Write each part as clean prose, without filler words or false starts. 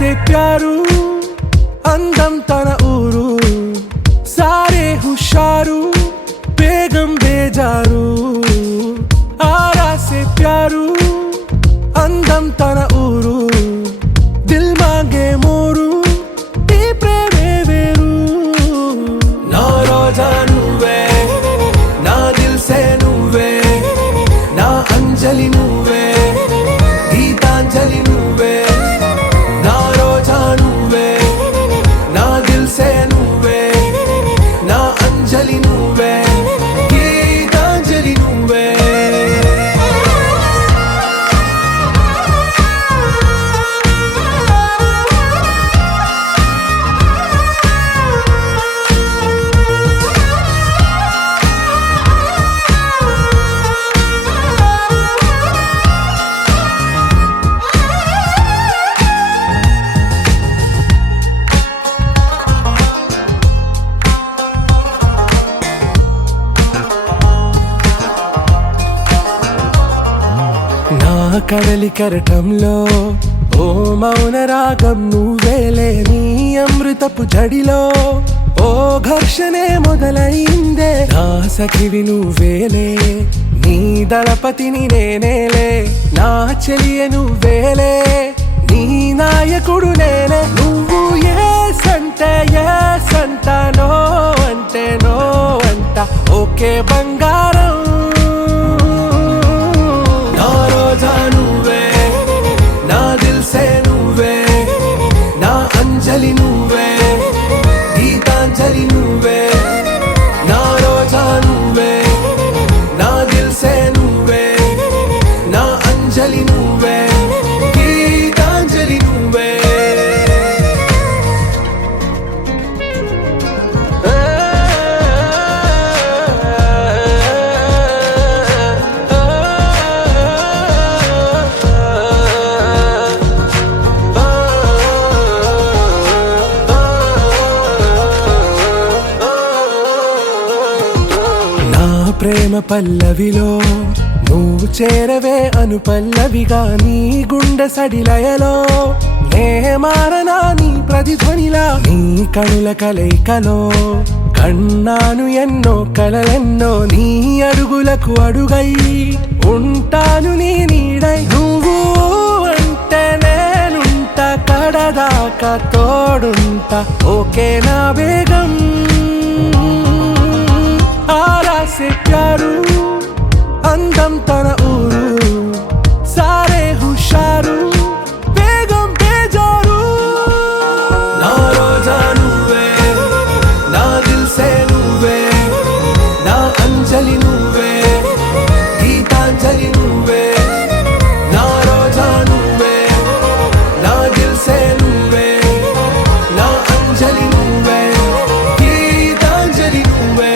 से प्यारू అందం తన ఊరు సారే హుషారు బేగం బేజారు ఆరా సే ప్యారు అందం తన ఊరు దిల్ మాంగే మోరు ఈ ప్రేమే వేరు నా రోజా నువ్వే నా దిల్ సే నువ్వే నా అంజలి నువ్వే గీతాంజలి నువ్వే నా రోజా నువ్వే నా దిల్ సే నువ్వే నా అంజలి నువ్వే గీతాంజలి నువ్వే కడలి కరటంలో ఓ మౌన రాగం నువ్వేలే నీ అమృతపు జడిలో ఓ ఘర్షణే మొదలైందే నా సఖివి నువ్వేలే నీ దళపతిని నేనేలే నా చెలియ నువ్వేలే నీ నాయకుడు నేనే నువ్వు ఏ సంట నో అంటే నో అంట ఓకే బంగారం నువ్వే నా దిల్ సే నువ్వే నా అంజలి నువ్వే గీతాంజలి నువ్వే నా రోజా నువ్వే నా దిల్ సే నువ్వే నా అంజలి నువ్వే గీతాంజలి నువ్వే ప్రేమ పల్లవిలో నువ్వు చేరవే అను పల్లవిగా నీ గుండె సడిలయలో నే మారనా నీ ప్రతిధ్వనిలా నీ కనుల కలయికలో కన్నాను ఎన్నో కలలెన్నో నీ అడుగులకు అడుగై ఉంటాను నీ నీడై నువ్వు అంటే నేనుంట కడదాకా తోడుంటా ఓకే నా బేగం ఆరా సే ప్యారు అందం తన ఊరు సారే హుషారు బేగం బేజారు నా రోజా నువ్వే నా దిల్ సే నువ్వే నా అంజలి నువ్వే గీతాంజలి నువ్వే నా రోజా నువ్వే నా దిల్ సే నువ్వే నా అంజలి నువ్వే గీతాంజలి నువ్వే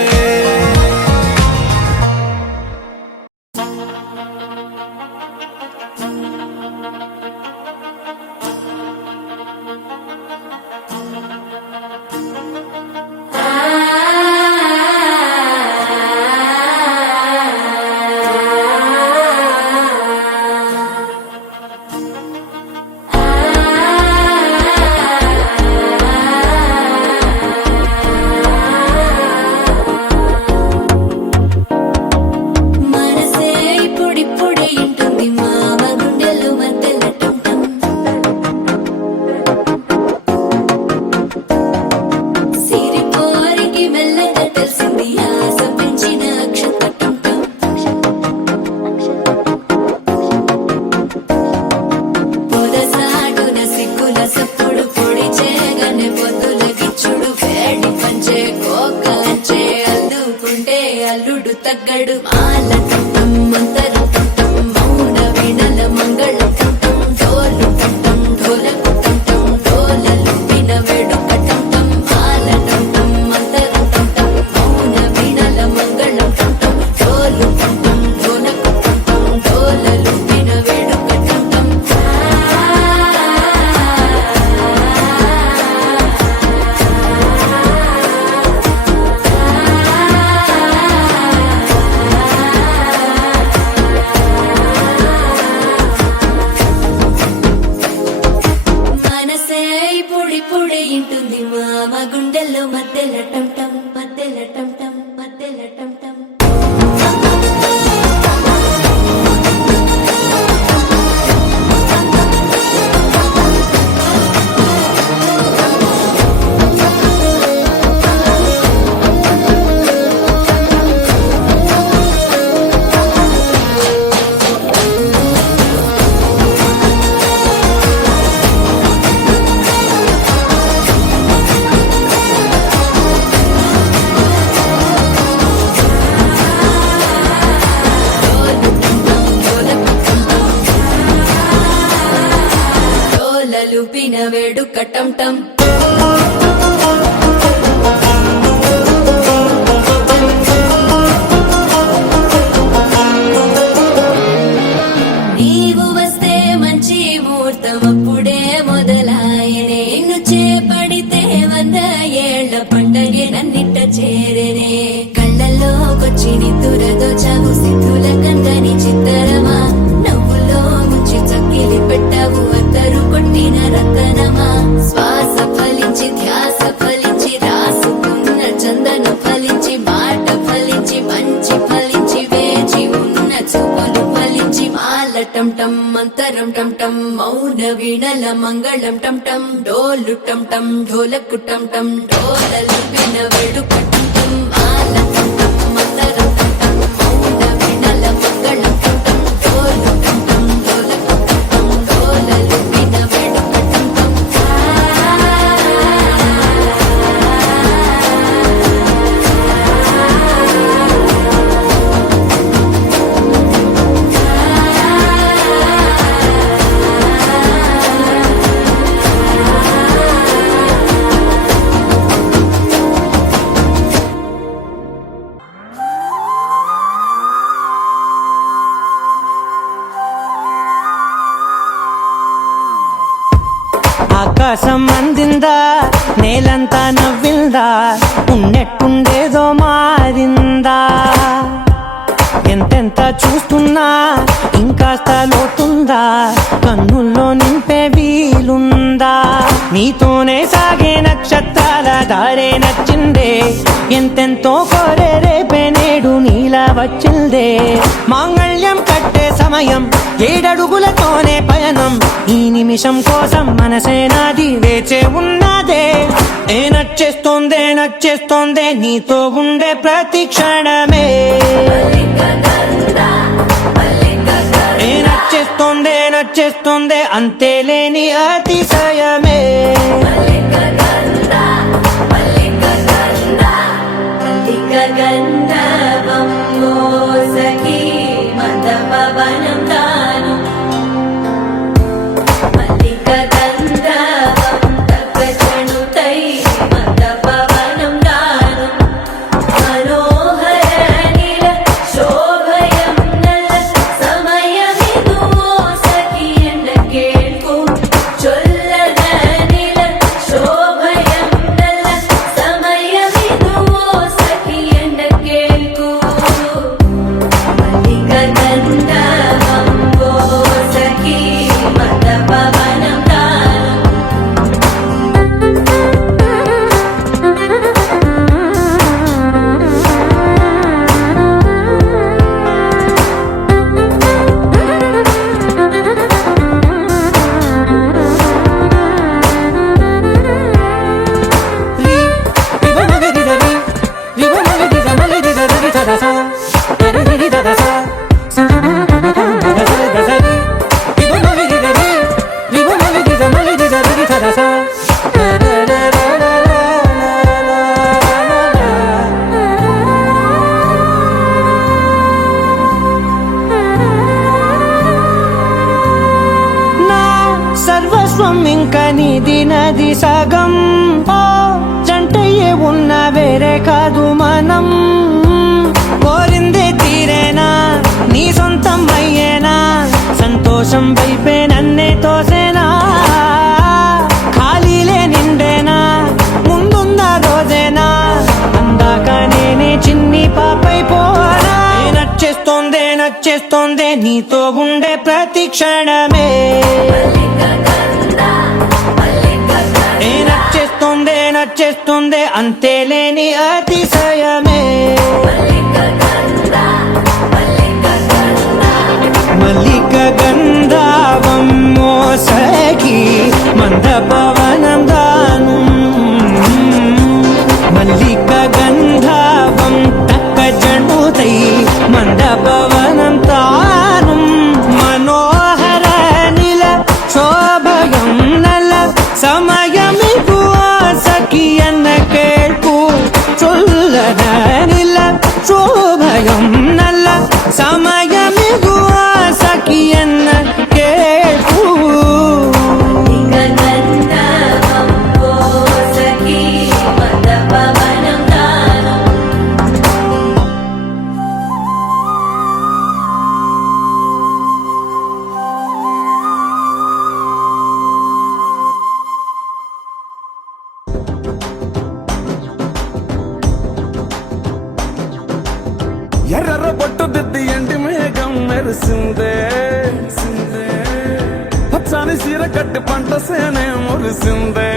తగ్గడు మాల కట్టం మంతర కట్టం మౌన వినల మంగళ కట్టం డోలు కట్టం ఢోలకు కట్టం డోలలు విన వేడుక కట్టం మాల కట్టం మంతర కట్టం మౌన వినల మంగళ కట్టం డోలు కట్టం ఢోలకు కట్టం డోలలు విన వేడుక కట్టం మద్దెల టం టం మద్దెల టం టం మద్దెల టం టం లుపిన వేడుక టం టం నీవు వస్తే మంచి ముహూర్తం అప్పుడే మొదలాయనే నిన్ను చేపడితే 100 ఏళ్ల పండగే నన్నిట్ట చేరనే కళ్ళల్లోకొచ్చి నిద్దురదోచావు సిద్ధుల కందని చిత్తరమా నవ్వులో ముంచి చక్కిలి పెట్టావు అద్దరు కొట్టిన రతనమా శ్వాస ఫలించి ధ్యాస ఫలించి రాసుకున్న చందన ఫలించి మాట ఫలించి మంచి ఫలించి వేచి ఉన్న చూపులు ఫలించి మాల టం టం మంతరం టం టం మౌన వీణల మంగళం టం టం డోలు టం టం ఢోలకు టం టం డోలలు విన వేడుక టం టం మాల టం టం మంతరం టం టం మౌన వీణల మంగళం టం టం డోలు టం టం ఢోలకు టం టం డోలలు విన వేడుక టం టం ఆకాశం అందిందా నేలంతా నవ్విందా ఉన్నట్టుండేదో మారిందా ఎంతెంత చూస్తున్నా ఇంకాస్త లోతుందా కన్నుల్లో నింపే వీలుందా నీతోనే సాగే నక్షత్రాల దారే నచ్చిందే ఎంతెంతో కోరే రేపే నేడు నీలా వచ్చిందే మాంగళ్యం కట్టే సమయం 7 అడుగులతోనే పయనం ఈ నిమిషం కోసం మనసే నాది వేచే ఉన్నదే నచ్చేస్తోందే నీతో ఉండే ప్రతి క్షణమే నచ్చేస్తోందే అంతేలేని అతిశయమే గంధర్వం సఖీ మద పవనం తాను మల్లిక గంధర్వం తగచణుతై మద పవనం తాను మనోహర నీల శోభయం నల్ల సమయమిదు సఖీ ఎన్న కేൾക്കൂ చొల్లద నీల శోభయం నల్ల సమయమిదు సఖీ ఎన్న కేൾക്കൂ మల్లిక గంధర్వం సఖీ మద పవనం తాను సర్వస్వం ఇంక నీది నది సగం ఓ జంటయ్యే ఉన్న వేరే కాదు మనం కోరిందే తీరేనా నీ సొంతం అయ్యేనా సంతోషం వైపే నన్నే తోసేనా ఖాళీలే నిండేనా ముందున్న రోజేనా అందాక నేనే చిన్ని పాపై పోనా నచ్చేస్తోందే నీతో ఉండే ప్రతి క్షణమే నచ్చేస్తోందే చేస్తుంది అంతేలేని అతిశయమే. మల్లిక గంధావం మోసకి మందపవనం దాను. మల్లిక గంధావం తక్క జణుతై మందపవనం తాను. మనోహర నిల శోభయం నల సమయమిగు సఖి ఎన్న కేൾపు చొల్లన నిల శోభయం నల్ల సమయమిగు సఖి ఎన్న కేൾపు. ఎర్ర బొట్టు దిద్ది ఎండి మేఘం మెరిసిందే. పచ్చని సీర కట్టి పంట సేనే మురిసిందే.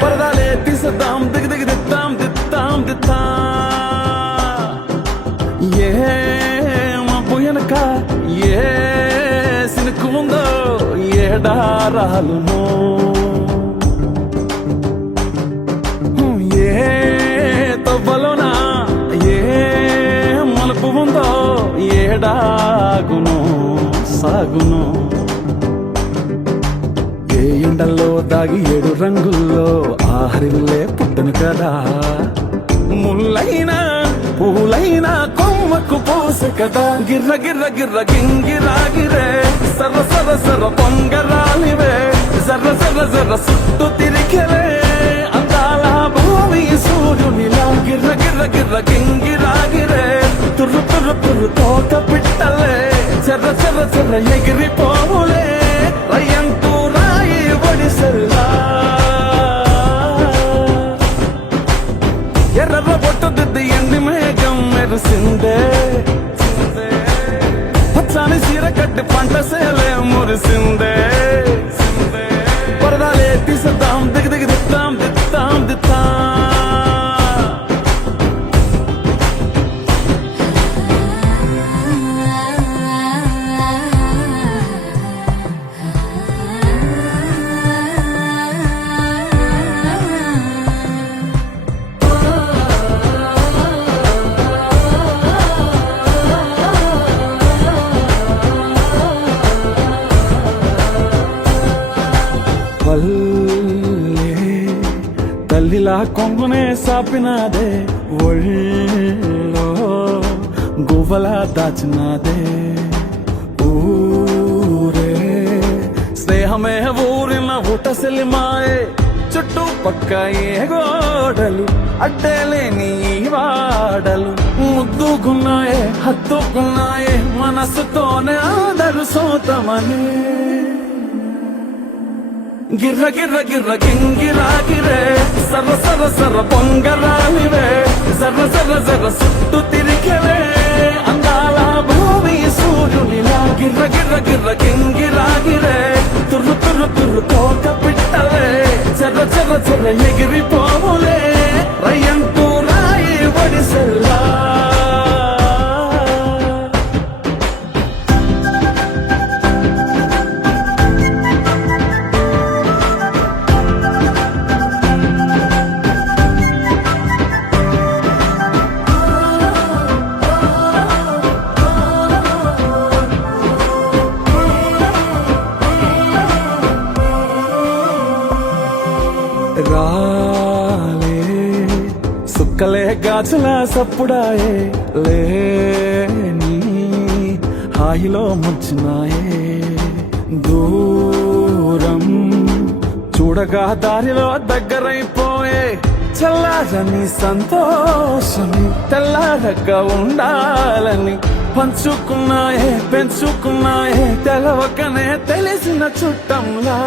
పరదాలే తీసేద్దాం దిగి దిగి దిత్తాం దిత్తాం దిత్తా. ఏ మబ్బు వెనక ఏ సినుకు ఉందో ఏడారాలునో. ఏ తవ్వలోనా ఏ మలుపు ఉందో ఏడాగును సాగును. ఏ ఎండల్లో దాగి 7 రంగుల్లో ఆహరిల్లే పుట్టను కదా. ముల్లైనా పూలైనా కొమ్మకు పోసే కదా. గిర్ర గిర్ర గిర్ర గింగిరాగిరే సర్ర సర్ర సర్ర పొంగరాలివే. జర్ర జర్ర జర్ర సుట్టు తిరిగలే అందాల భూమి సూర్యునిలా. గిర్ర గిర్ర గిర్ర గింగిరాగిరే తుర్రు తుర్రు తుర్రు తోట పిట్టలే. చెర్ర చెర్ర చెర్ర ఎగిరిపోవులే రయ్యంటూ రాయి ఒడిసెల్లా. ఎర్ర బొట్టు దిద్ది ఎండి మేఘం మెరిసిందే. పచ్చని సీర కట్టి పంట సేలే మురిసిందే. పరదాలే తీసేద్దాం దిగి దిగి దిత్తాం దిత్తాం దిత్తా. తల్లిలా కొంగునే సాపినాదే. ఒళ్ళో గువ్వలా దాచినాదే. ఊరే స్నేహమే ఊరిన ఊటసెలిమాయే. చుట్టూ పక్క ఏ గోడలు అడ్డేలేని వాడలు. ముద్దుకున్నాయే హత్తుకున్నాయే మనసుతోనే ఆదరు సోతమని. గిర్ర గిర్ర గిర్ర గింగిరాగిరే సర్ర సర్ర సర్ర పొంగరాలివే. జర్ర జర్ర జర్ర సుట్టు తిరిగలే అందాల భూమి సూర్యునిలా. గిర్ర గిర్ర గిర్ర గింగిరాగిరే తుర్రు తుర్రు తుర్రు తోట పిట్టలే. చెర్ర చెర్ర చెర్ర ఎగిరిపోవులే రయ్యంటూ రాయి ఒడిసెల్లా. రాలే సుక్కలే గాజుల సప్పుడాయే లేని హాయిలో ముంచినాయే. దూరం చూడగా దారిలో దగ్గరైపోయే. చల్లారని సంతోషమి తెల్లారగా ఉండాలని పంచుకున్నాయే పెంచుకున్నాయే. తెలవకనే తెలిసిన చుట్టంలా.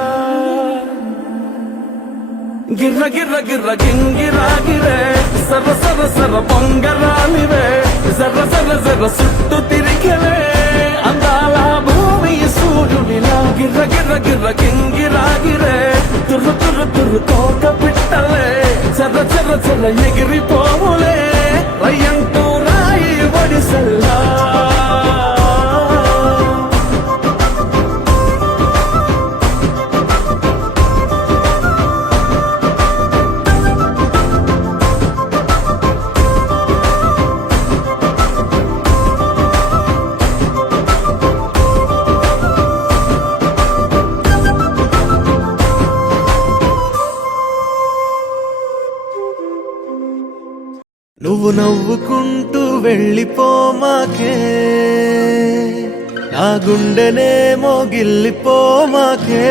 గిర్ర గిర్ర గిర్ర గింగిరాగిరే సర్ర సర్ర సర్ర పొంగరాలివే. జర్ర జర్ర జర్ర సుట్టు తిరిగలే అందాల భూమి సూర్యునిలా. గిర్ర గిర్ర గిర్ర గింగిరాగిరే తుర్రు తుర్రు తుర్రు తోట పిట్టలే. చర్ర చల్ల ఎగిరిపోవులే రయ్యంటూ రాయి ఒడిసెల్లా నువ్వు నవ్వుకుంటూ వెళ్ళిపోమాకే నా గుండెనేమో గిల్లిపోమాకే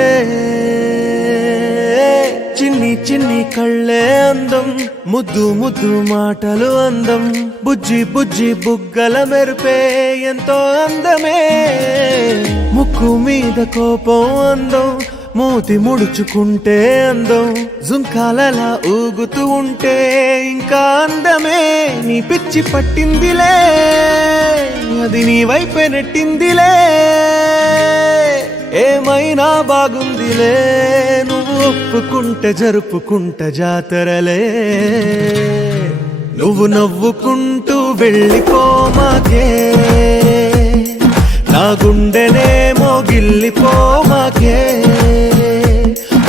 చిన్ని చిన్ని కళ్ళే అందం ముద్దు ముద్దు మాటలు అందం బుజ్జి బుజ్జి బుగ్గల మెరుపే ఎంతో అందమే ముక్కు మీద కోపం అందం మూతి ముడుచుకుంటే అందం జుంకాలలా ఊగుతూ ఉంటే ఇంకా అందమే నీ పిచ్చి పట్టిందిలే అది నీ వైపే నెట్టిందిలే ఏమైనా బాగుందిలే నువ్వు ఒప్పుకుంటే జరుపుకుంట జాతరలే నువ్వు నవ్వుకుంటూ వెళ్ళిపోమాకే నా గుండెనేమో గిల్లిపోమాకే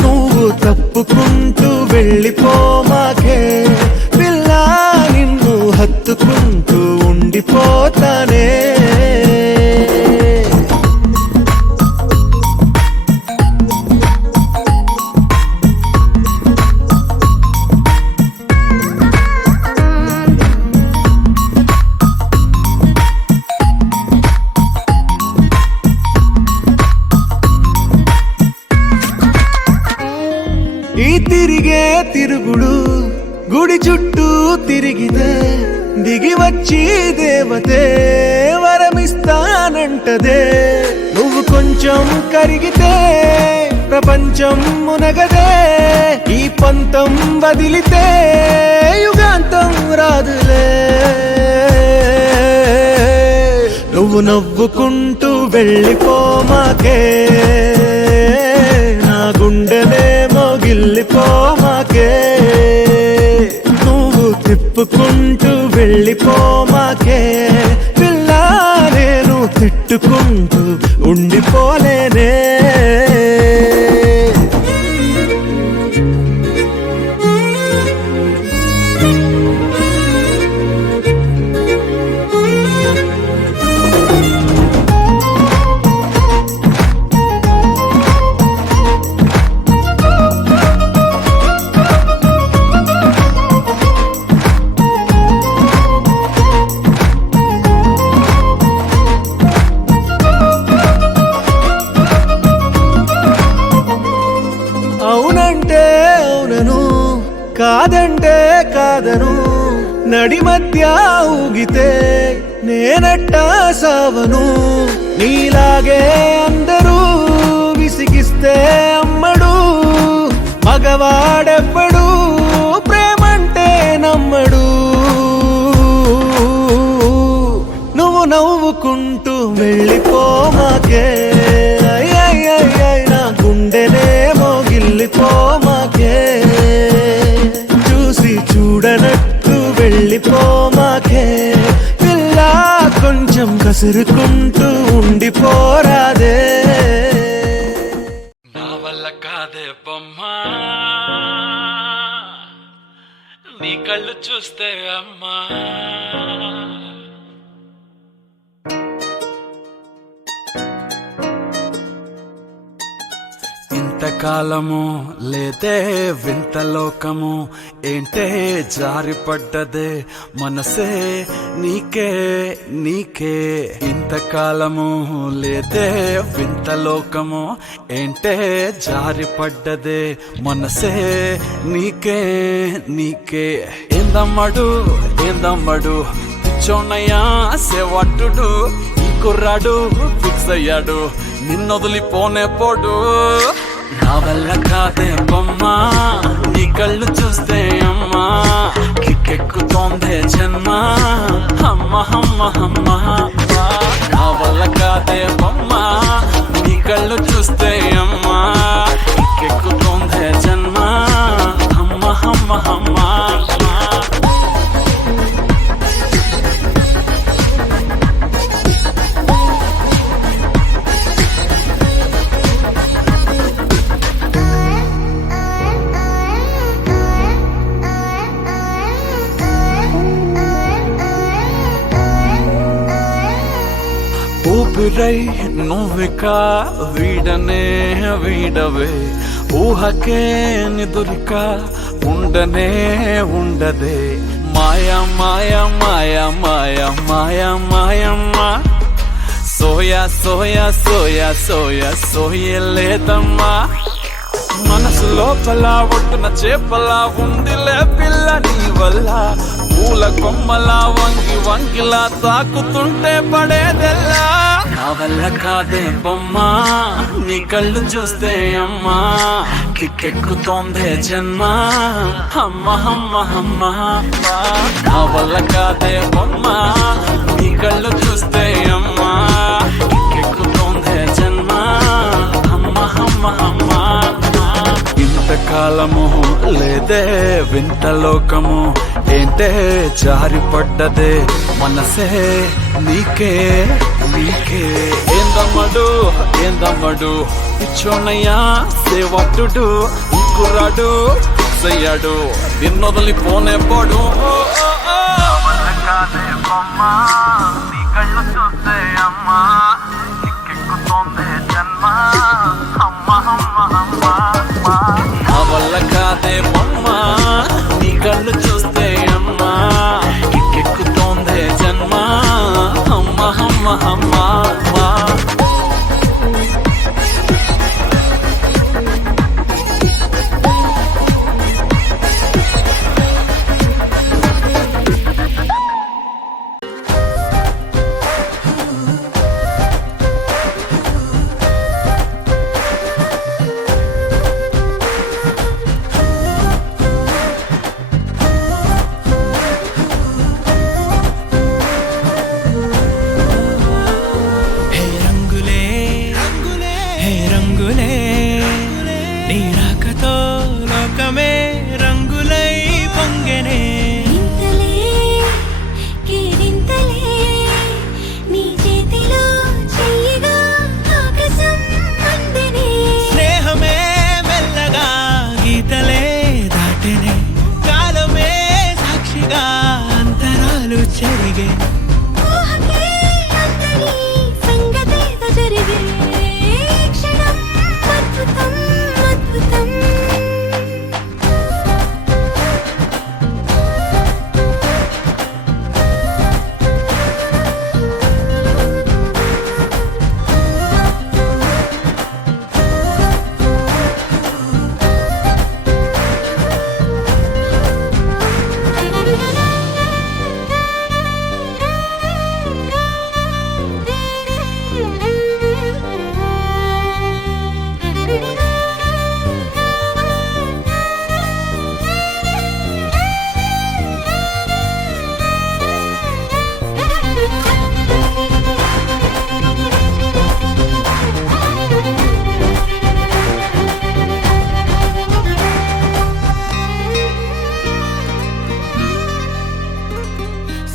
నువ్వు తప్పుకుంటూ వెళ్ళిపోమాకే పిల్ల నిన్ను హత్తుకుంటూ ఉండిపోతానే ఈ తిరిగే తిరుగుడు గుడి చుట్టూ తిరిగితే దిగి వచ్చి దేవతే వరమిస్తానంటదే నువ్వు కొంచెం కరిగితే ప్రపంచం మునగదే ఈ పంతం వదిలితే యుగాంతం రాదులే నువ్వు నవ్వుకుంటూ వెళ్ళిపోమాకే నా గుండెనేమో గిల్లిపోమాకే నువ్వు తిప్పుకుంటూ వెళ్ళిపోమాకే పిల్ల నేను తిట్టుకుంటూ ఉండిపోలేనే అవునంటే అవునను కాదంటే కాదను నడి మధ్య ఊగితే నేనట్టా సావను నీలాగే అందరూ విసిగిస్తే అమ్మడు మగవాడెవ్వడు ప్రేమంటే నమ్మడు నువ్వు నవ్వుకుంటూ వెళ్ళిపోమాకే నా గుండెనేమో గిల్లిపోమాకే చూసి చూడనట్టు వెళ్ళిపోమాకే పిల్ల కొంచెం కసురుకుంటూ ఉండిపోరాదే నా వల్ల కాదే బొమ్మా నీ కళ్ళు చూస్తే అమ్మా ఇంతకాలము లేదే వింత లోకము ఏంటే జారిపడ్డదే మనసే నీకే నీకే ఇంతకాలము లేదే వింత లోకము ఏంటే జారిపడ్డదే మనసే నీకే నీకే ఏందమ్మడు ఏందమ్మడు పిచ్చోన్నయ్యా సేవట్టుడు ఈ కుర్రాడు ఫిక్స్ అయ్యాడు నిన్నొదిలిపోనే పోడు నా వల్ల కాదే బొమ్మా నీ కళ్ళు చూస్తే అమ్మా కిక్కెక్కుతోందే జన్మ అమ్మ అమ్మ అమ్మ నా వల్ల కాదే బొమ్మా నీ కళ్ళు చూస్తే అమ్మా కిక్కెక్కుతోందే జన్మ అమ్మ అమ్మ అమ్మ ఊపిరై నువ్విక వీడనే వీడవే ఊహకే నిదురిక ఉండనే ఉండదే మాయా మాయా మాయా మాయా మాయా మాయమ్మా సోయా సోయా సోయా సోయా సోయలేదమ్మా మనసు లోపల ఒట్టున చేపలా ఉందిలే పిల్ల నీ వల్ల పూల కొమ్మలా వంగి వంగిలా తాకుతుంటే పడేదెల్లా నా వల్ల కాదే బొమ్మా నీ కళ్ళు చూస్తే అమ్మా కిక్కెక్కుతోందే జన్మ అమ్మ అమ్మ అమ్మ నా వల్ల కాదే బొమ్మా నీ కళ్ళు చూస్తే అమ్మా కిక్కెక్కుతోందే జన్మ అమ్మ అమ్మ అమ్మ ఇంతకాలము లేదే వింత లోకము ఏంటే జారిపడ్డదే మనసే నీకే నీకే ఏందమ్మడు పిచ్చోనయ్యా సేవట్టుడు ఇంకురాడు సయ్యాడు నిన్నొదలిపోనే పోడు నీ కళ్ళు చూస్తే అమ్మా చిక్కెక్కుతోందే జన్మ అమ్మ అమ్మ అమ్మ నా వల్ల కాదే బొమ్మ నీ కళ్ళు చూస్తే అమ్మా కిక్కెక్కుతోందే జన్మ అమ్మ అమ్మ అమ్మ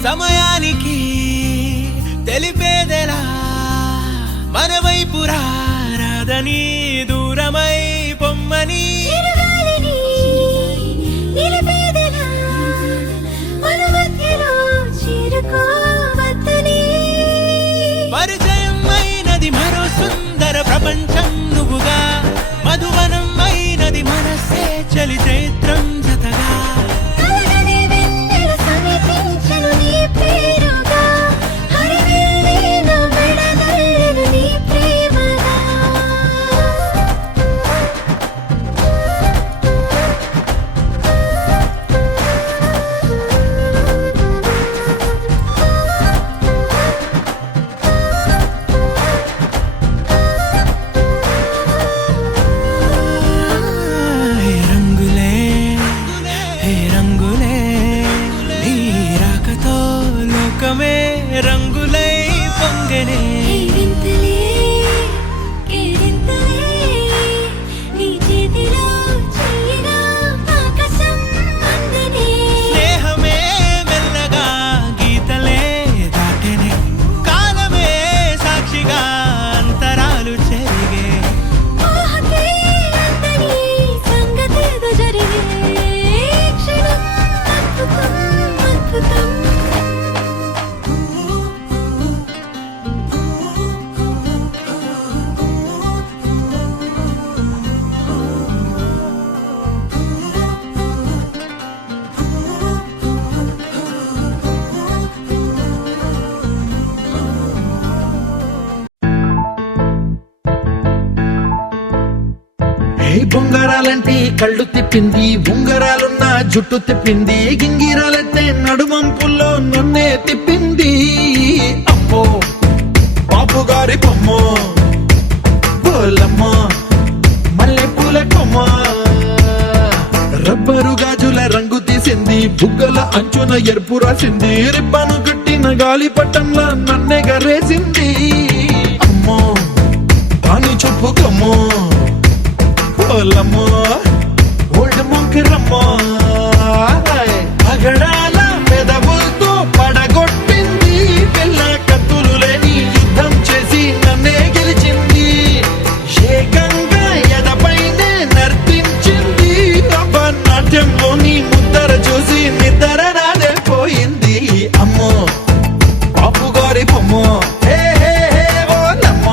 సమయానికి తెలిపేదెలా మన వైపు రాదని దూరమై పొమ్మని పరిచయం అయినది మరో సుందర ప్రపంచం నువ్వుగా మధువనం అయినది మనసే చలి చైత్రం జతగా బొంగరాలంటే కళ్ళు తిప్పింది, ఉంగరాలున్న జుట్టు తిప్పింది, గింగిరాలంటే నడుమంపుల్లో నన్నే తిప్పింది. అమ్మో బాబు గారి బొమ్మ, బోలమ్మ మల్లె పూల కొమ్మ, రబ్బరు గాజుల రంగు తీసింది, బుగ్గల అంచున ఎరుపు రాసింది, రిబ్బను కట్టిన గాలి పట్టంలా నన్నే గరేసింది. అమ్మో దాని చెప్పు కమ్మో, ఓలమ్మో ఓల్డ్ మొంకిరమ్మో, పగడాల పెదవులతో పడగొట్టింది, పిల్ల కత్తులు లేని యుద్ధం చేసి నన్నే గెలిచింది, ఏకంగా ఎదపైనే నర్తించింది, నాట్యంలోని ముద్దర చూసి నిద్ర నాదే పోయింది. అమ్మో బాపు గారి బొమ్మ, హే హే హే ఓలమ్మ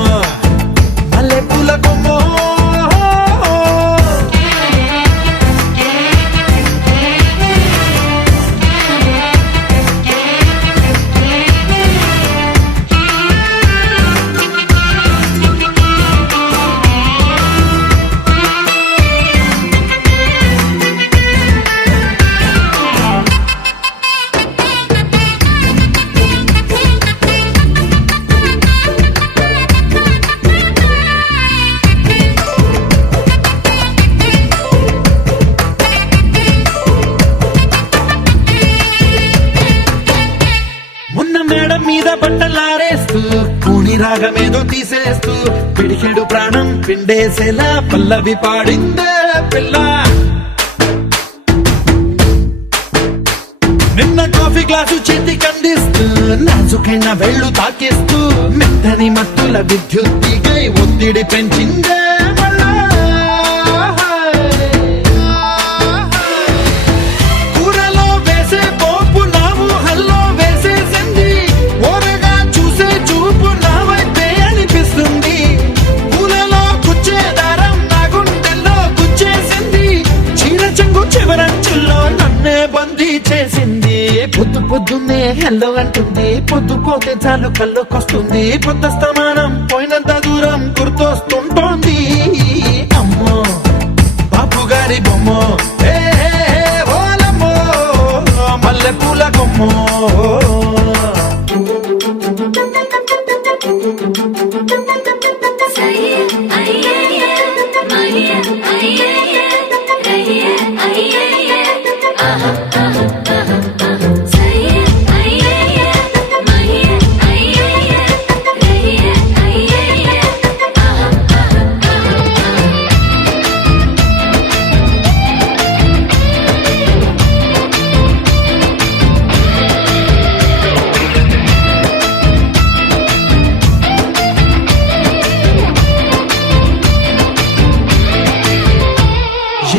మల్లె పూల కొమ్మ. మేడం మీద బట్టలారేస్తూ కూని రాగమేదో తీసేస్తూ పిడికెడు ప్రాణం పిండేసేలా పల్లవి పాడిందే పిల్ల. నిన్న కాఫీ గ్లాసు చేతి కందిస్తూ నాజుకైన వెళ్ళు తాకిస్తూ మెత్తని మత్తుల విద్యుత్తికై ఒత్తిడి పెంచిందే మళ్ళా. కూరలో వేసే పోపు నా ఊహల్లో వేసేసింది, ఓరగా చూసే చూపు నా వైపే అనిపిస్తుంది, పూలలో గుచ్చే దారం నా గుండెల్లో గుచ్చేసింది, చీర చెంగు చివరంచుల్లో నన్నే బందీ చేసింది. పొద్దు పొద్దున్నే హెల్లో అంటుంది, పొద్దు పోతే చాలు కళ్ళొకొస్తుంది, పొద్దస్తమానం పోయినంత దూరం గుర్తొస్తుంటోంది. అమ్మో బాపు గారి బొమ్మ, హే హే హే ఓలమ్మో మల్లె పూల కొమ్మ.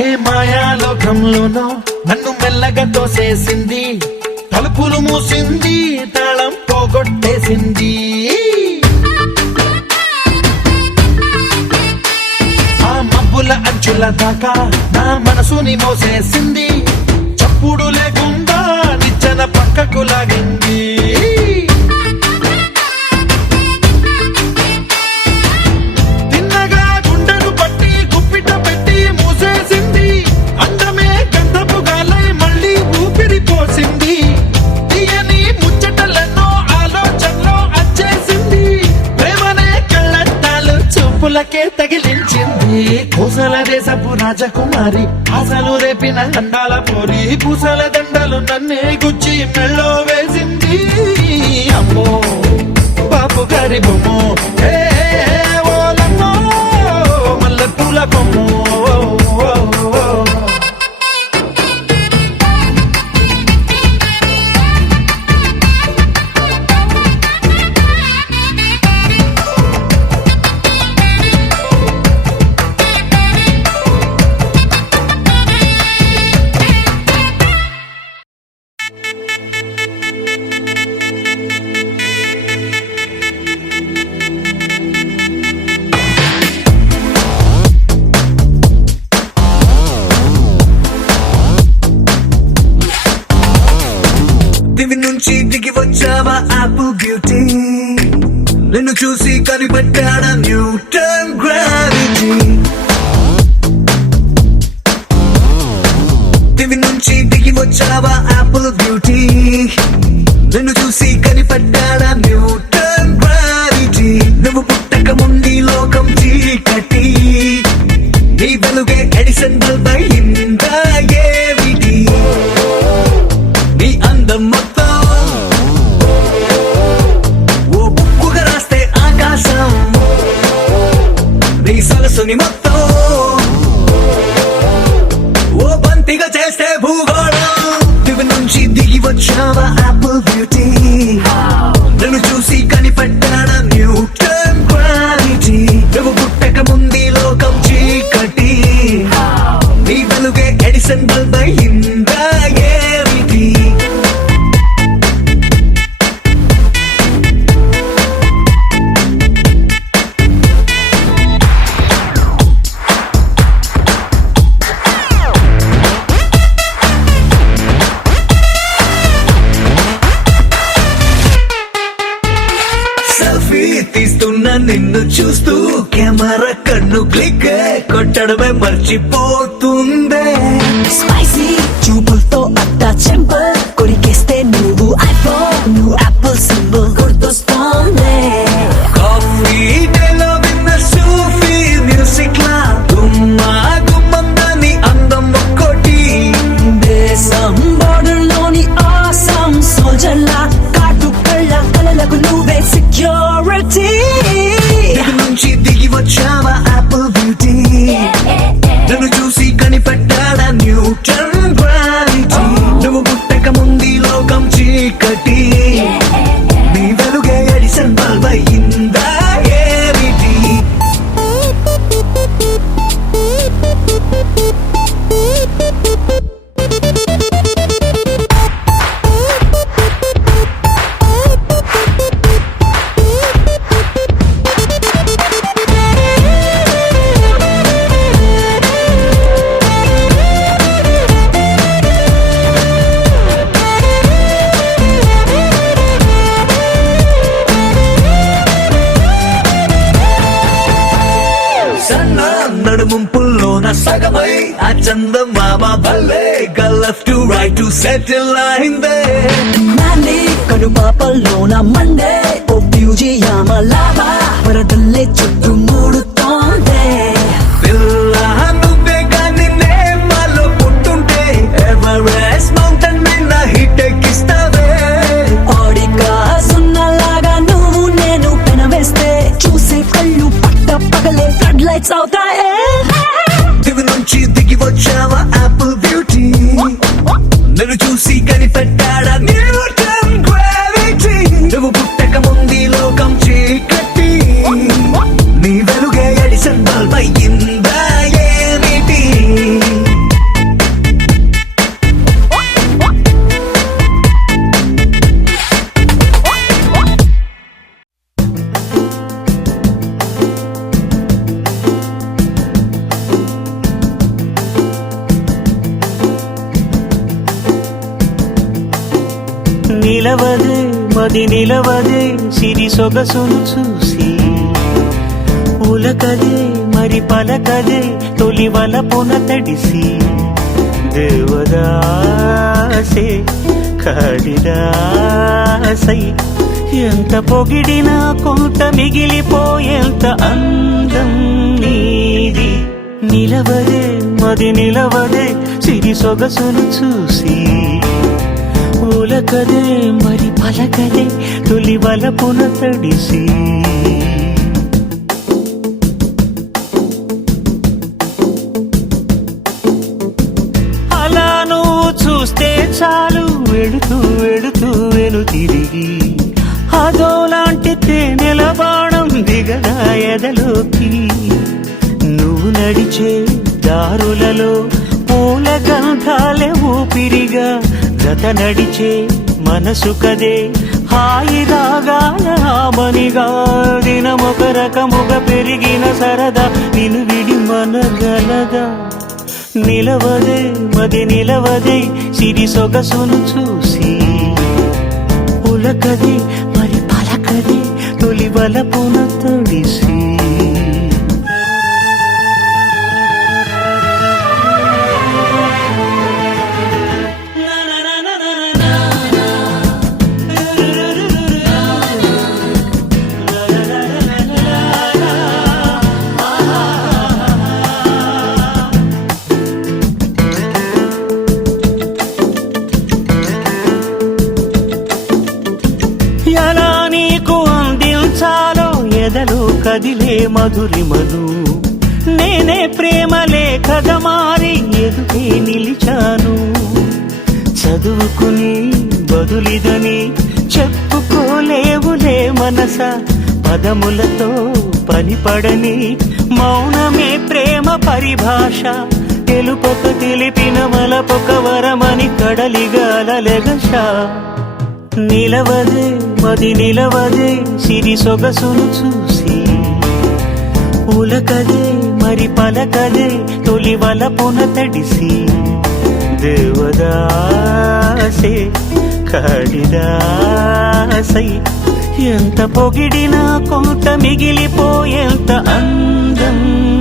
ఏ మాయాలోకంలోనో నన్ను మెల్లగా తోసేసింది, తలుపులు మూసింది, తాళం పోగొట్టేసింది. ఆ మబ్బుల అంచుల దాకా నా మనసుని మోసేసింది, చప్పుడు లేకుండా నిచ్చెన పక్కకు లాగింది. తిన్నగా గుండెను పట్టి గుప్పిట పెట్టి మూసేసింది, అందమే గంధపు గాలై మళ్ళీ ఊపిరి పోసింది, తీయని ముచ్చటలెన్నో ఆలోచనలో అచ్చేసింది, ప్రేమనే కళ్ళట్టాలు చూపులకే తగిలించింది. కోసల దేశపు రాజకుమారి, ఆశలు రేపిన అండాల పోరి, పూసల దండలు నన్నే గుచ్చి మెళ్ళో వేసింది. అమ్మో బాపు గారి బొమ్మ, హే హే ఓలమ్మో మల్లె పూల కొమ్మ. దివి నుంచి దిగి వచ్చావా ఆపు బ్యూటీ, నిన్ను చూసి కనిపెట్టాడా న్యూటన్ గ్రావిటీ. వచ్చావా యాపిల్ బ్యూటీ నిన్ను చూసి కనిపడ్డాడా న్యూటన్ గ్రావిటీ నువ్వు పుట్టక ముందు లోకం చీకటి నీ వెలుగే ఎడిసన్ బల్బ్ అయిందా ఏమిటి నీ అందం మొత్తం ఓ బుక్కుగా రాస్తే ఆకాశం నీ సరస్సుని మొత్తం ఓ బంతిగా చేస్తే భూగోళం దివి నుంచి దిగి వచ్చావా యాపిల్ బ్యూటీ నన్ను చూసి కనిపడ్డాడా న్యూటన్ గ్రావిటీ నువ్వు పుట్టక ముందు లోకం చీకటి నీ వెలుగే ఎడిసన్ బల్బ్ అయిందా ఏమిటి సెల్ఫీ తీస్తున్నా నిన్ను చూస్తూ కెమెరా కన్ను క్లిక్ కొట్టడమే మర్చిపోతుందే స్పైసీ చూపులతో అట్టా చెంపల్ కొరికేస్తే నువ్వు ఐఫోన్ నువ్వు యాపిల్ సింబల్ గుర్తొస్తోంది కాఫీ డేలో విన్న సూఫీ మ్యూజిక్ లా గుమ్మా గుమ్మందాని అందం ఒక్కోటి దేశం బోర్డర్ లోని ఆసం సోల్జర్ లా కాటు కళ్ళ కలలకు నువ్వే సెక్యూరిటీ దిగు నుంచి దిగి వచ్చావా యాపిల్ బ్యూటీ నన్ను చూసి కనిపెట్టాడా న్యూటన్ గ్రావిటీ నువ్వు పుట్టక ముందు లోకం చీకటి నీ వెలుగే ఎడిసన్ బల్బ్ అయిందా ఏమిటి సన్న నడుముంపుల్లోన సగమై ఆ చందమామ భలే left to right to settle అయిందే నాని కనుపాపల్లోన మండే ఓ బ్యూజియామ లావా వరదల్లే చుట్టూ మూడుతోందే పిల్ల నువ్వే గాని నేమాలో పుట్టుంటే ఎవరెస్ట్ మౌంటైన్ మీద హిట్ ఎక్కిస్తావే ఓడిగా సున్నలాగా నువ్వు నేను పెనవేస్తే చూసే కళ్ళు పట్ట పగలే ఫ్లడ్ లైట్స్ అవుతాయే దివి నుంచి దిగి వచ్చావా యాపిల్ బ్యూటీ నన్ను చూసి కనిపెట్టాడా న్యూటన్ గ్రావిటీ నువ్వు పుట్టక ముందు లోకం చీకటి నీ వెలుగే ఎడిసన్ బల్బ్ అయ్యిందా ఏమిటి నిలవదే మది నిలవదే సిరి సొగసును చూసి ఉలకదే మరి పలకదే తొలి వలపున తడిసి దేవదాసే కాళిదాసై ఎంత పొగిడినా కొంత మిగిలిపోయేంత అందం నీది నిలవదే మది నిలవదే సిరి సొగసును చూసి ఉలకదే మరి పలకదే తొలి వలపున తడిసి అలా నువ్వు చూస్తే చాలు వెడుతూ వెడుతూ వెను తిరిగి అదోలాంటి తేనెల బాణం దిగదా ఎదలోకి నువ్వు నడిచే దారులలో పూల గంధాలే ఊపిరిగా జత నడిచే మనసు కదే హాయి రాగాల ఆమనిగా దినమొక రకముగా పెరిగిన సరదా నిన్ను విడి మనగలదా నిలవదే మది నిలవదే సిరి సొగసును చూసి ఉలకదే మరి పలకదే తొలి వలపున తడిసి నా నా నా మధురిమను నేనే ప్రేమ లేఖగా మారి ఎదుటే నిలిచాను. చదువుకుని బదులిదని చెప్పుకోలేవులే మనస, పదములతో పనిపడని మౌనమే ప్రేమ పరిభాష. తెలుపొక తెలిపిన మలపొక వరమని కడలిగాలెగష. నిలవదే మది నిలవదే సిరి సొగసును చూసి, ఉలకదే మరి పలకదే తొలి వలపున తడిసి. దేవదాసే కాళిదాసై ఎంత పొగిడినా కొంత మిగిలిపోయేంత అందం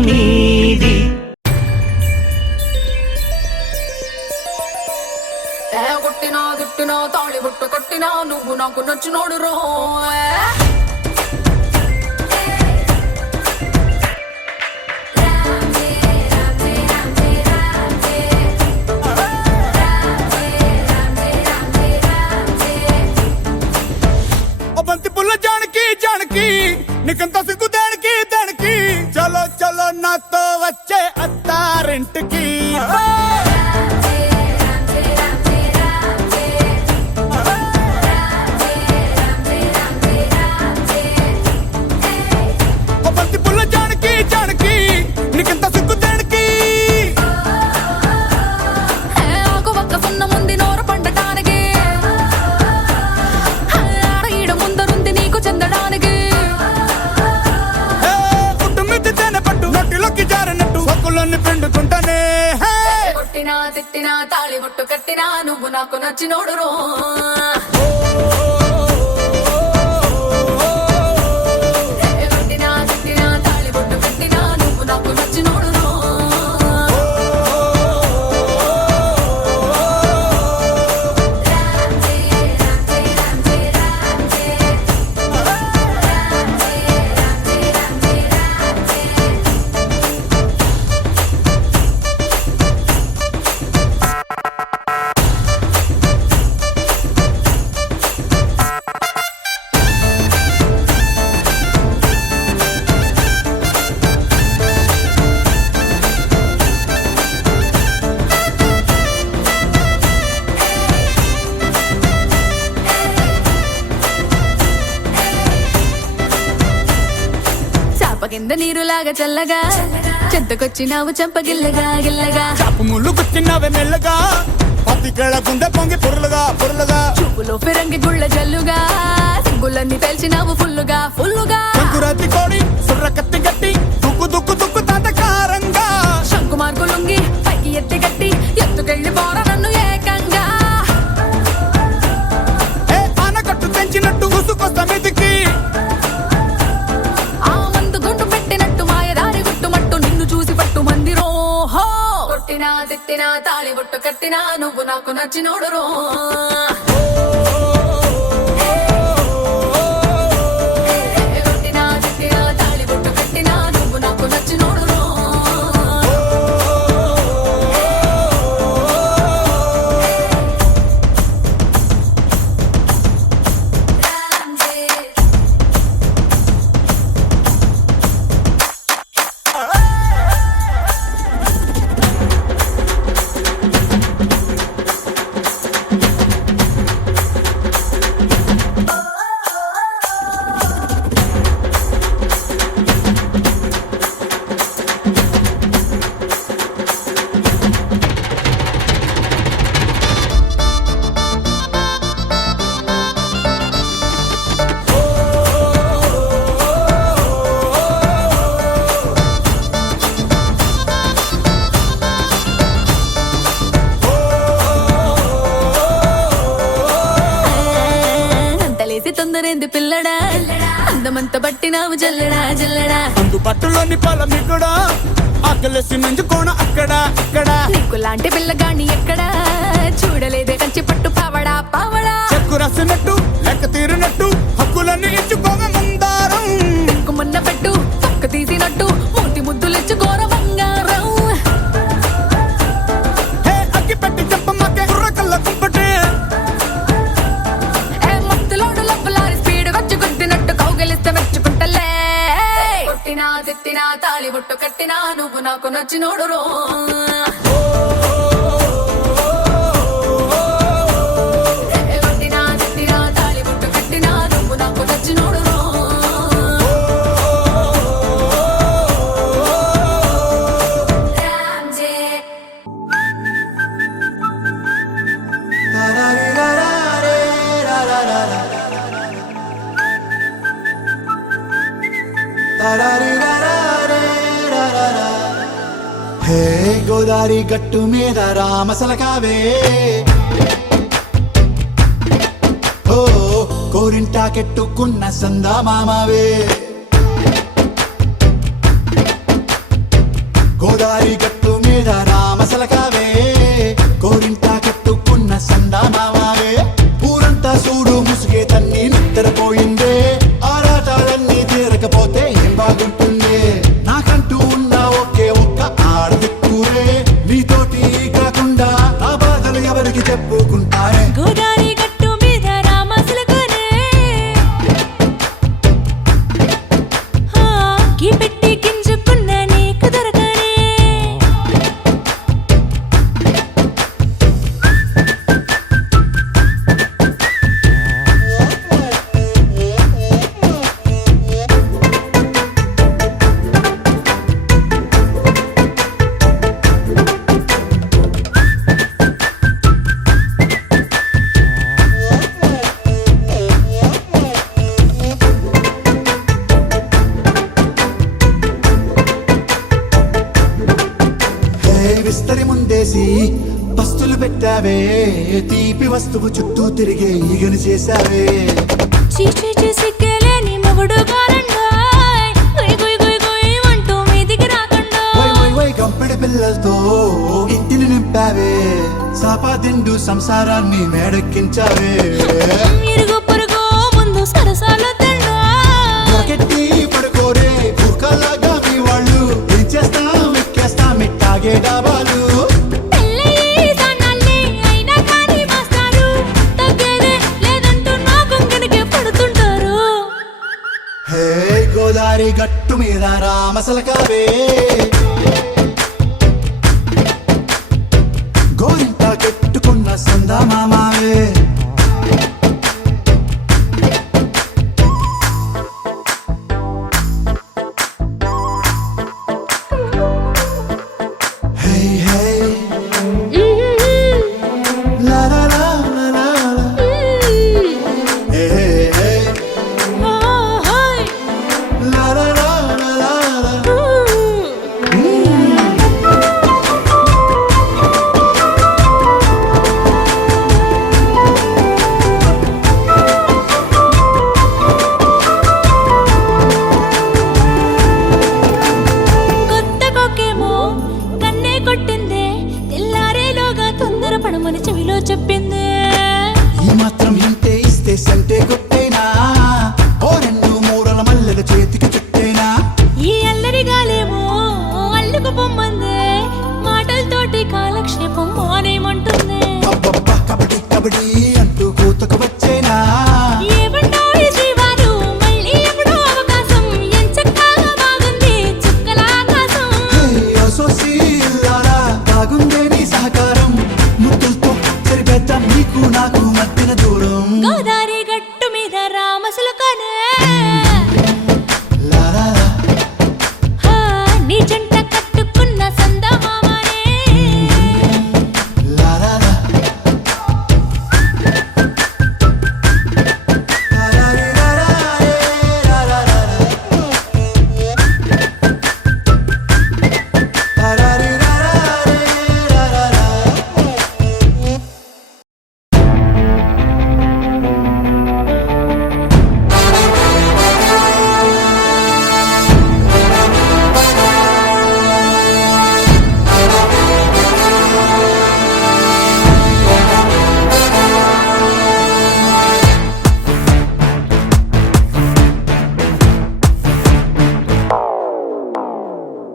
నీది. కొట్టినా తిట్టినా తాళి బుట్టు కట్టినా నువ్వు నాకు నచ్చినోడు రో. బంతి పుల్ల జానకి జానకి నీకంత సిగ్గు దానికి దానికి. చలో చలో నాతో వచ్చే అత్తారింటికి. బంతి పుల్ల జానకి జానకి నీకంత సిగ్గు దానికి. ఆకు ఒక్క సున్న ముందు నోరు పండటానికి, ఈడ ముందరుంది నీకు చెందడానికి. పుట్టు మిద్ది తేనె పట్టు నొట్టిలోకి జారినట్టు సొక్కులన్నీ పిండుకుంటానే. కొట్టినా తిట్టినా తాళి బొట్టు కట్టినా నువ్వు నాకు నచ్చినోడు రో. కొట్టినా తిట్టినా తాళి బొట్టు కట్టినా నువ్వు నాకు నచ్చినోడు రో. చాప కింద నీరులాగా చల్లగా చెంతకొచ్చినావు చంపగిల్లగా గిల్లగా. చాపు ముళ్ళు గుచ్చినవే మెల్లగా పత్తికేళ గుండె పొంగి పొరులుగా పొరులుగా. చూపులో ఫిరంగి గుళ్ళ జల్లుగా సిగ్గులన్నీ పేల్చినావు ఫుల్లుగా ఫుల్లుగా. సంకురాతి కోడి సుర్ర కత్తి గట్టి దుక్కు దుక్కు దుక్కు తాతకారంగా. శంకు మార్కు లుంగి పైకి ఎత్తి గట్టి ఎత్తుకెళ్ళి పోర నన్ను ఏకంగా. ఆనకట్టు తెంచినట్టు ఉసుకొస్తా మీదికి. ఆ మందు గుండు పెట్టినట్టు మాయదారి గుట్టుమట్టు నిన్ను చూసి పట్టు మంది రోహో. కొట్టినా తిట్టినా తాళి బొట్టు కట్టినా నువ్వు నాకు నచ్చినోడు రో. కొట్టినా తిట్టినా తాళి బొట్టు కట్టినా నువ్వు నాకు నచ్చినోడు రో. తొందరేంది పిల్లడా అందమంత బట్టినావు జల్లడా జల్లడా. అందు పట్టులోని పొలం కూడా ఆకలేసి నంజుకోణ అక్కడ అక్కడ. నీకు లాంటి పిల్లగాని ఎక్కడా చూడలేదే కంచి పట్టు పావడా పావడా. చెక్కు రాసినట్టు లెక్క తీరినట్టు హక్కులన్నీ ఇచ్చుకోగా మందారం. మున్న పెట్టు పక్క తీసినట్టు మూతి ముద్దులిచ్చు ఘోర బంగారం. అగ్గి పెట్టి చెప్పమ్మకే కుర్ర కళ్ళ కుంపటే. మత్తులోడు లబ్బులారి స్పీడ్ వచ్చి గుద్దినట్టు కౌగిలిస్తే మెచ్చుకుంటలే. కొట్టినా నాకు నచ్చినోడు రో హే గోదారి గట్టు మీద రామసలకావే ఓ కోరింటా కెట్టుకున్న సందా మామావే గోదారి గట్టు మీద రామసలకావే కోరింటా కెట్టుకున్న సందా మామావే ఊరంతా చూడు ముసుగే తన్ని నిద్రపోయిందే ఆరాటాలన్నీ తీరకపోతే ఏం బాగుంటుంది నాకంటూ ఉన్న ఒకే ఒక్క ఆడదిక్కురే నీతోటి కాకుండా ఆ బాధలు ఎవరికి చెప్పుకుంటారే గోదారి గట్టు మీద రామసలకనే గీ పెట్టి గింజుకున్న నీకు దొరకనే విస్తరి ముందేసి పస్తులు పెట్టావే తీపి వస్తువు చుట్టూ తిరిగే ఈగను చేశావే చీచీ సిగ్గలేని మొగుడు కారండాయ్ గుయ్ గుయ్ గుయ్ గుయ్ అంటూ మీదికి రాకుండా వై గంపెడి పిల్లలతో ఇంటిని నింపావే సాపాదిండు సంసారాన్ని మేడెక్కించావే ఇరుగు పొరుగు ముందు సరసాల తండా రాకెట్టి పడుకోరే భూకాలాగా మీ వాళ్ళు ఏం చేస్తాం ఎక్కేస్తాం ఇట్టాగే డాబాలు పెళ్ళయి సన్నాల్ని అయినా కానీ మాస్తారు తగ్గేదే లేదంటూ నా కొంగనికే పడుతుంటారు హే గోదారి గట్టు మీద రామసలకావే గోరింట కెట్టుకున్న సందా మామావే Hey, hey, la la la la la la. Hey, hey, hey, la la la la la la. కొత్త కొక్కేమో కన్నే కొట్టిందే తెల్లారేలోగా తొందర పడమని చెవిలో చెప్పిందే ఈ మాత్రం ఇంతే ఇస్తే సంటే కొట్టేనా ఓ రెండు మూరల మల్లెల చేతికి చుట్టేనా ఈ అల్లరి గాలేమో అల్లుకు పొమ్మందే మాటలతోటి కాలక్షేపం మానేమంటుంది అబ్బబ్బా కబడ్డీ కబడ్డీ అంటూ కూతకు వచ్చేనా ఏమంటారు శ్రీవారు మళ్ళీ ఎప్పుడో అవకాశం ఎంచక్కా బాగుంది చుక్కల ఆకాశం అసోసి లారా బాగుందే నీ సహకారం ముద్దులతో సరిపెద్దాం నీకు నాకు మధ్యన దూరం గోదారి గట్టు మీద రామసలకనే లారా నీ జంట కట్టుకున్న సందమామనే లారా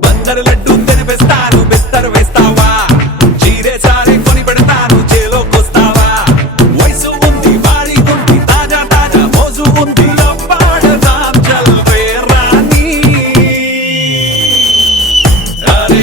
బందరు లడ్డు తినిపిస్తాను బిత్తరు వేస్తావా చీరే సారే కొని పెడతాను చేలోకొస్తావా వయసు ఉంది వారి ఉంది తాజా తాజా మోజు ఉంది అప్పాడదాం చల్వే రాణి అరే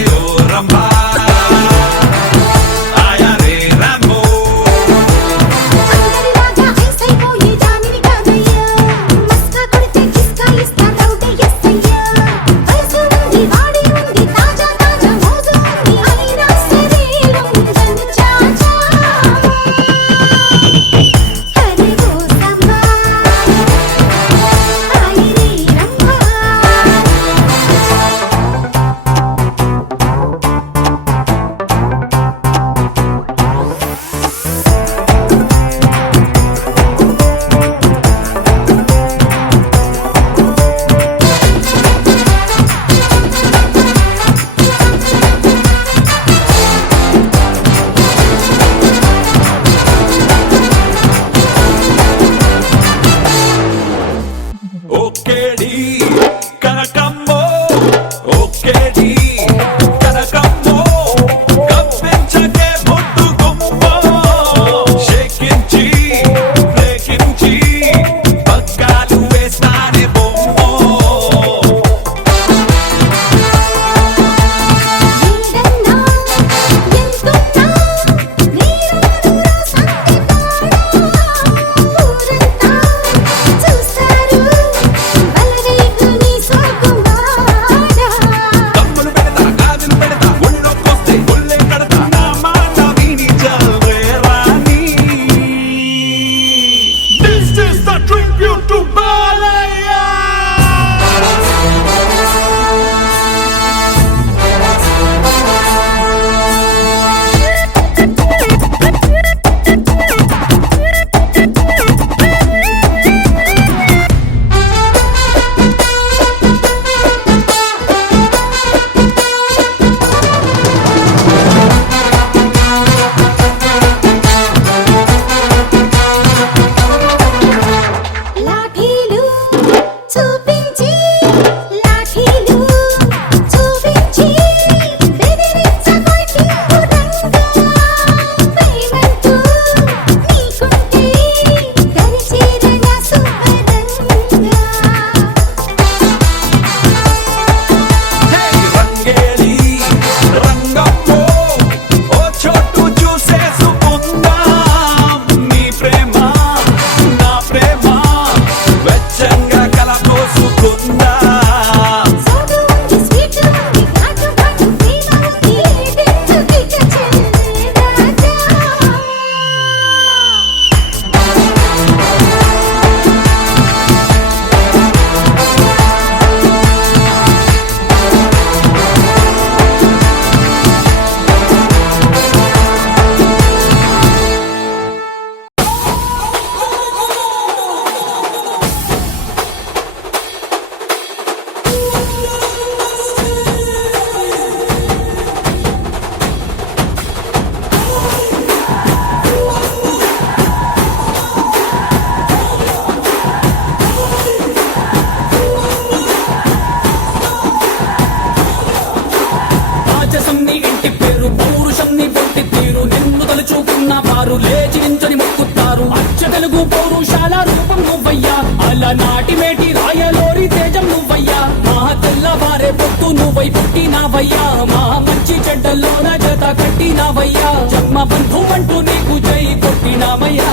రాజసం నీ ఇంటి పేరు పౌరుషం నీ పొట్టి తీరు నిన్ను తలుచుకున్న వారు లేచి నించొని మొక్కుతారు అచ్చ తెలుగు పౌరుషాల రూపం నువ్వయ్యా అలనాటి మేటి రాయలోరి తేజం నువ్వయ్యా మా తెల్లవారే పొత్తు నువ్వై పుట్టినావయ్యా మా మంచి చెడ్డల్లోన జత కట్టినావయ్యా జన్మ బంధు అంటూ నీకు జై కొట్టినామయ్యా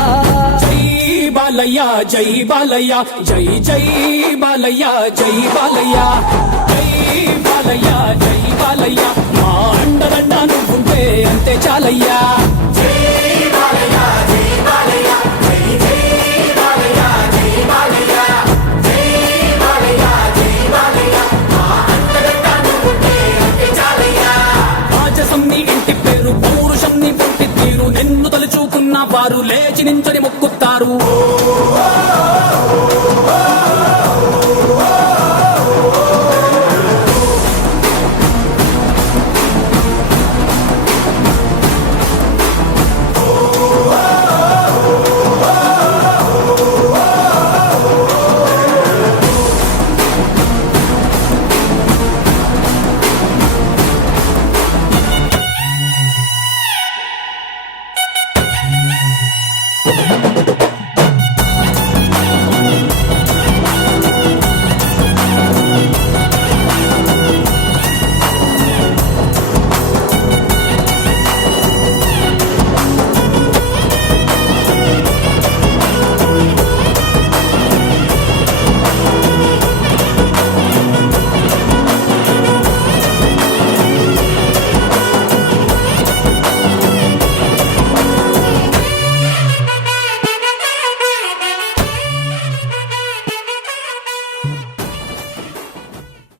జై బాలయ్య జై బాలయ్య జై జై బాలయ్య జై బాలయ్య జై బాలయ్య జై బాలయ్య మా అండదండ నువ్వుంటే అంతే చాలయ్యా రాజసం నీ ఇంటి పేరు పౌరుషం నీ పొట్టి తీరు నిన్ను తలుచుకున్న వారు లేచి నించని మొక్కుతారు